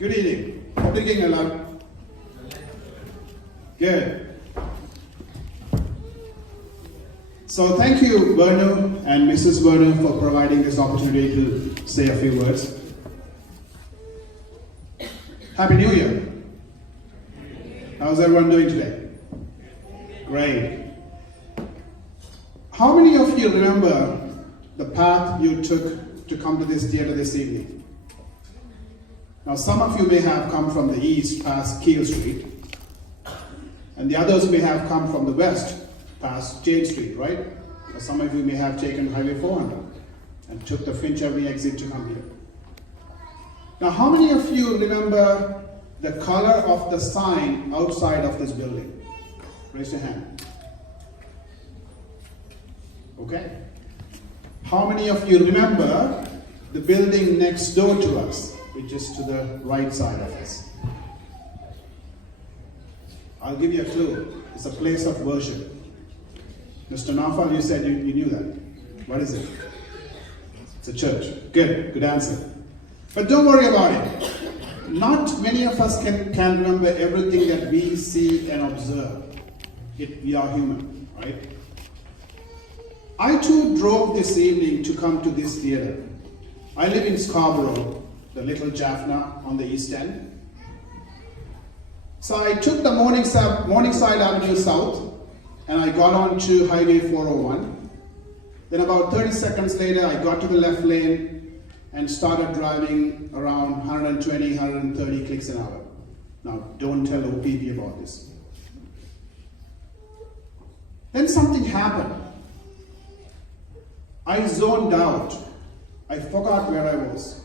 Good evening. எப்படி இருக்கீங்க எல்லாரும்? Good. So thank you, Vernu and Mrs. Vernu, for providing this opportunity to say a few words. Happy New Year. How's everyone doing today? Great. How many of you remember the path you took to come to this theater this evening? Now, some of you may have come from the east past Keel Street, and the others may have come from the west past Jane Street, right? Or some of you may have taken Highway 400 and took the Finch Avenue exit to come here. Now, how many of you remember the color of the sign outside of this building? Raise your hand. Okay. How many of you remember the building next door to us, which is to the right side of us? I'll give you a clue. It's a place of worship. Mr. Nafal, you said you knew that. What is it? It's a church. Good answer. But don't worry about it. Not many of us can remember everything that we see and observe. We are human, right? I too drove this evening to come to this theater. I live in Scarborough, the little Jaffna on the east end. So I took the Morningside Avenue South and I got on to Highway 401. Then about 30 seconds later, I got to the left lane and started driving around 120, 130 clicks an hour. Now, don't tell OPP about this. Then something happened. I zoned out. I forgot where I was.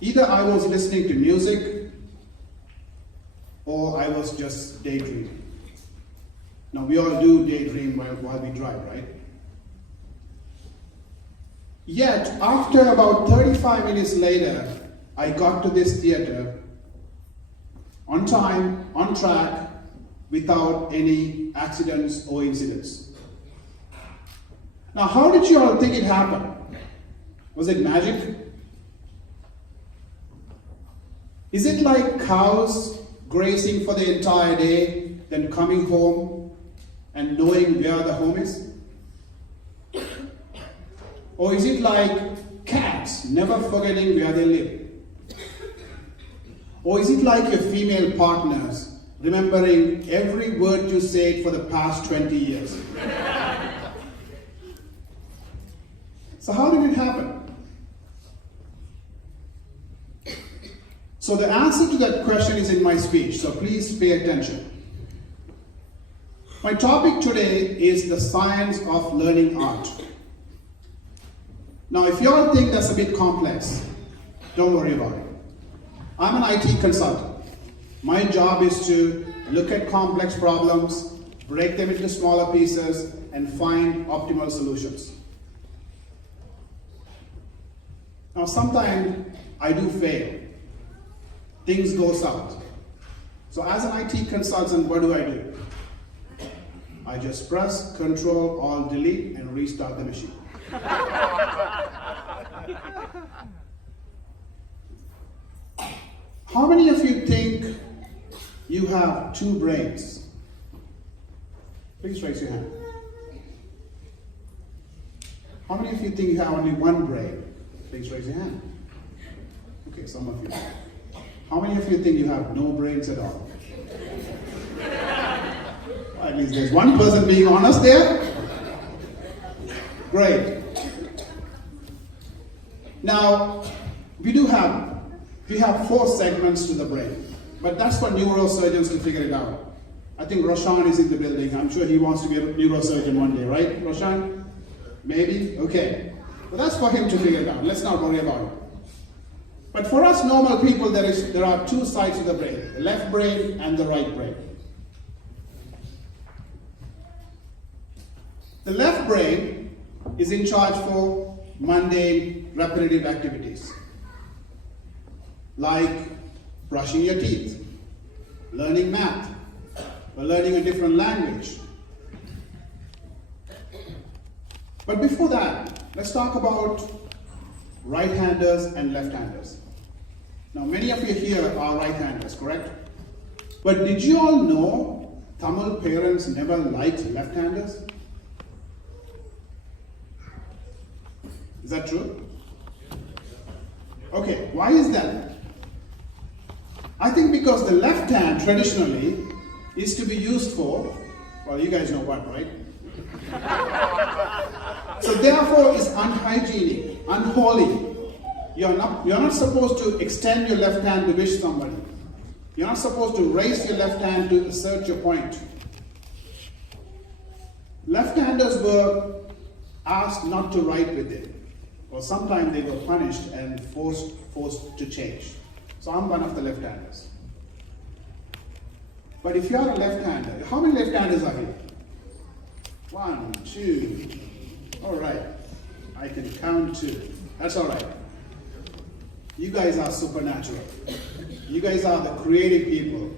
Either I was listening to music or I was just daydreaming. Now, we all do daydream while we drive, right? Yet, after about 35 minutes later, I got to this theater on time, on track, without any accidents or incidents. Now, how did you all think it happened? Was it magic? Is it like cows grazing for the entire day, then coming home and knowing where the home is? Or is it like cats never forgetting where they live? Or is it like your female partners remembering every word you said for the past 20 years? So how did it happen? So the answer to that question is in my speech, so please pay attention. My topic today is the science of learning art. Now, if you all think that's a bit complex, don't worry about it. I'm an IT consultant. My job is to look at complex problems, break them into smaller pieces, and find optimal solutions. Now, sometimes I do fail. Things go south. So as an IT consultant, what do? I just press Control, Alt, Delete, and restart the machine. How many of you think you have two brains? Please raise your hand. How many of you think you have only one brain? Please raise your hand. Okay, some of you. How many of you think you have no brains at all? Well, at least there's one person being honest there. Great. Now, we have 4 segments to the brain, but that's for neurosurgeons to figure it out. I think Roshan is in the building. I'm sure he wants to be a neurosurgeon one day, right, Roshan? Maybe? Okay. Well, that's for him to figure it out. Let's not worry about it. But for us normal people, there are 2 sides of the brain, the left brain and the right brain. The left brain is in charge for mundane, repetitive activities, like brushing your teeth, learning math, or learning a different language. But before that, let's talk about right-handers and left-handers. Now, many of you here are right-handers, correct? But did you all know Tamil parents never liked left-handers? Is that true? Okay, why is that? I think because the left hand traditionally is to be used for, well, you guys know what, right? So therefore it's unhygienic, unholy. You're not supposed to extend your left hand to wish somebody. You're not supposed to raise your left hand to assert your point. Left-handers were asked not to write with it, or sometimes they were punished and forced to change. So I'm one of the left-handers. But if you're a left-hander, how many left-handers are here? 1, 2. All right. I can count 2. That's all right. You guys are supernatural. You guys are the creative people.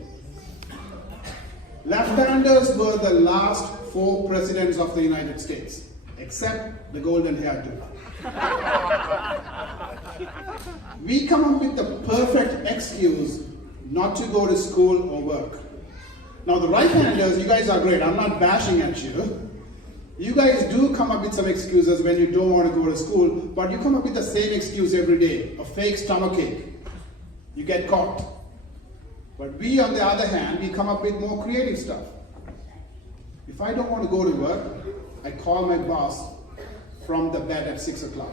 Left-handers were the last 4 presidents of the United States, except the golden hairdo. We come up with the perfect excuse not to go to school or work. Now the right-handers, you guys are great. I'm not bashing at you. You guys do come up with some excuses when you don't want to go to school, but you come up with the same excuse every day, a fake stomachache. You get caught. But we, on the other hand, we come up with more creative stuff. If I don't want to go to work, I call my boss from the bed at 6 o'clock.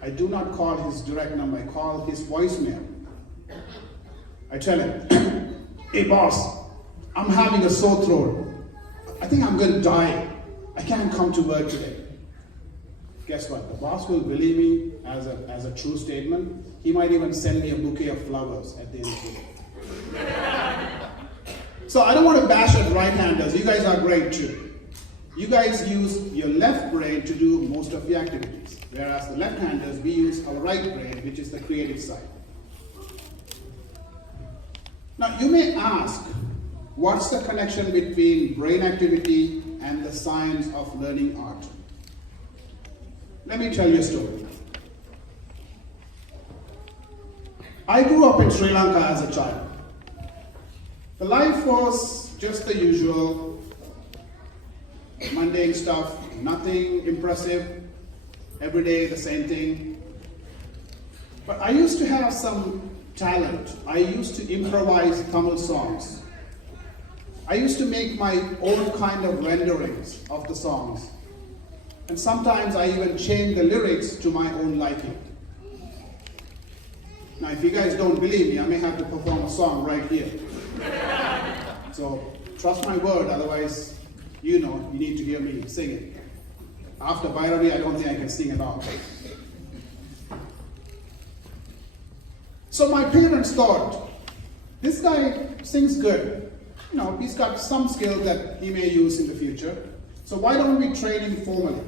I do not call his direct number, I call his voicemail. I tell him, hey boss, I'm having a sore throat. I think I'm going to die. I can't come to work today. Guess what? The boss will believe me as a true statement. He might even send me a bouquet of flowers at the end of the day. So I don't want to bash at right-handers. You guys are great too. You guys use your left brain to do most of the activities. Whereas the left-handers, we use our right brain, which is the creative side. Now you may ask, what's the connection between brain activity and the science of learning art? Let me tell you a story. I grew up in Sri Lanka as a child. The life was just the usual, mundane stuff, nothing impressive, every day the same thing. But I used to have some talent. I used to improvise Tamil songs. I used to make my own kind of renderings of the songs. And sometimes I even changed the lyrics to my own liking. Now, if you guys don't believe me, I may have to perform a song right here. So, trust my word, otherwise, you need to hear me sing it. After Bhairavi, I don't think I can sing at all. So my parents thought, this guy sings good. He's got some skills that he may use in the future. So why don't we train him formally?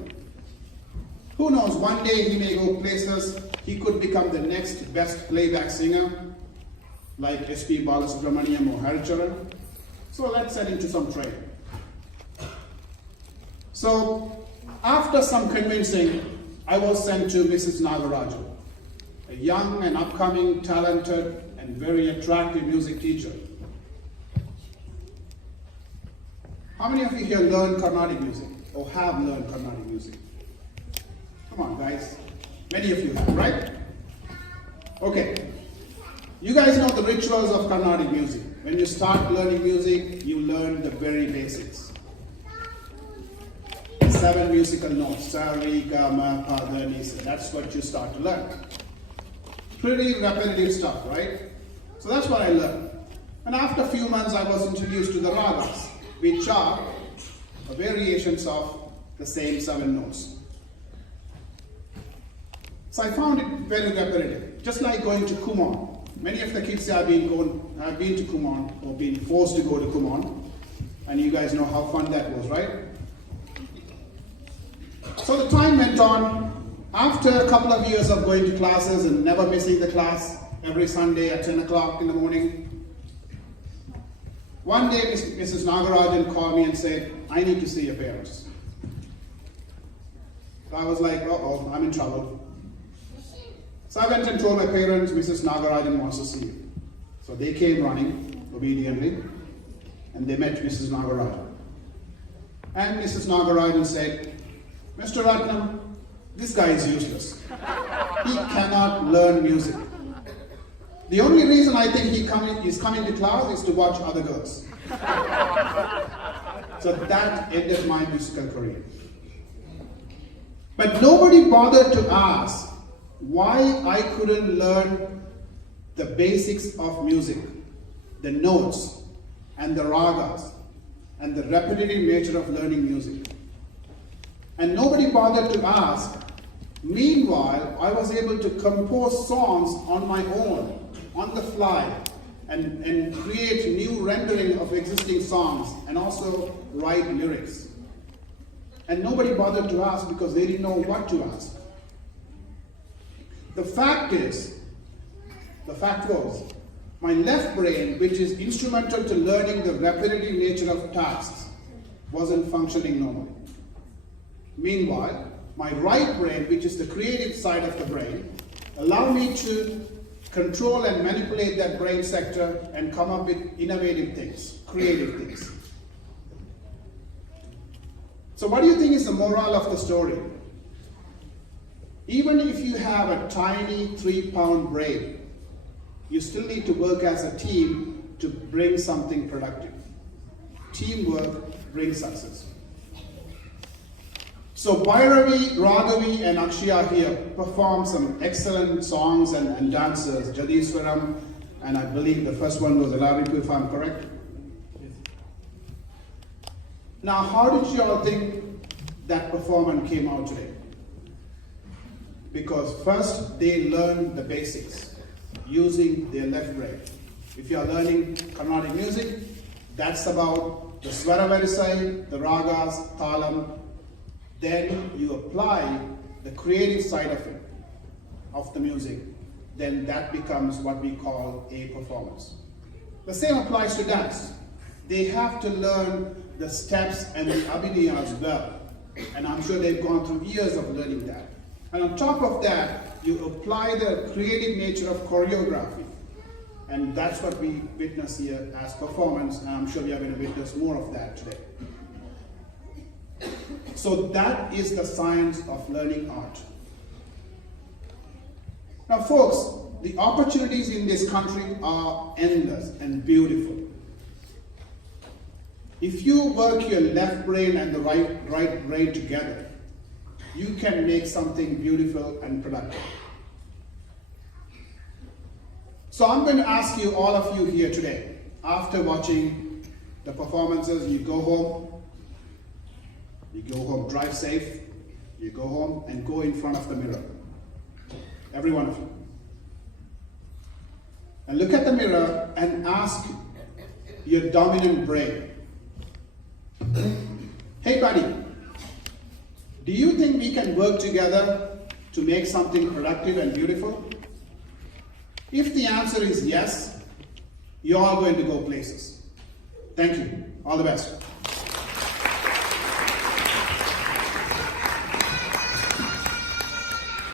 Who knows, one day he may go places, he could become the next best playback singer, like S.P. Balasubramaniam or Haricharan. So let's set him to some training. So after some convincing, I was sent to Mrs. Nagarajan, a young and upcoming, talented and very attractive music teacher. How many of you here learn Carnatic music or have learned Carnatic music? Come on, guys. Many of you have, right? Okay. You guys know the rituals of Carnatic music. When you start learning music, you learn the very basics. 7 musical notes. Sa, re, ga, ma, pa, da, ni, sa. That's what you start to learn. Pretty repetitive stuff, right? So that's what I learned. And after a few months, I was introduced to the ragas, which are variations of the same 7 notes. So I found it very repetitive, just like going to Kumar. Many of the kids have been to Kumar or been forced to go to Kumar, and you guys know how fun that was, right? So the time went on. After a couple of years of going to classes and never missing the class every Sunday at 10 o'clock in the morning, one day Mrs. Nagarajan called me and said, I need to see your parents. So I was like, uh-oh, I'm in trouble. So I went and told my parents, Mrs. Nagarajan wants to see you. So they came running obediently, and they met Mrs. Nagarajan. And Mrs. Nagarajan said, Mr. Ratnam, this guy is useless. He cannot learn music. The only reason I think he's coming to class is to watch other girls. So that ended my musical career. But nobody bothered to ask why I couldn't learn the basics of music, the notes and the ragas and the repetitive nature of learning music. And nobody bothered to ask. Meanwhile, I was able to compose songs on my own, on the fly, and create new rendering of existing songs and also write lyrics. And nobody bothered to ask because they didn't know what to ask. The fact was, my left brain, which is instrumental to learning the repetitive nature of tasks, wasn't functioning normally. Meanwhile, my right brain, which is the creative side of the brain, allowed me to control and manipulate that brain sector and come up with innovative things, creative things. So what do you think is the moral of the story? Even if you have a tiny 3-pound brain, you still need to work as a team to bring something productive. Teamwork brings success. So Bhairavi, Raghavi and Akshaya here performed some excellent songs and dances, Jadiswaram, and I believe the first one was Alaripu, if I'm correct. Yes. Now, how did you all think that performance came out today? Because first they learned the basics using their left brain. If you are learning Carnatic music, that's about the Swara Varisai, the Ragas, Talam. Then you apply the creative side of it, of the music, then that becomes what we call a performance. The same applies to dance. They have to learn the steps and the abhinaya as well. And I'm sure they've gone through years of learning that. And on top of that, you apply the creative nature of choreography. And that's what we witness here as performance, and I'm sure we are going to witness more of that today. So that is the science of learning art. Now folks, the opportunities in this country are endless and beautiful. If you work your left brain and the right brain together, you can make something beautiful and productive. So I'm going to ask you, all of you here today, after watching the performances, you go home, drive safe, you go home and go in front of the mirror. Every one of you. And look at the mirror and ask your dominant brain, hey buddy, do you think we can work together to make something productive and beautiful? If the answer is yes, you're all going to go places. Thank you. All the best.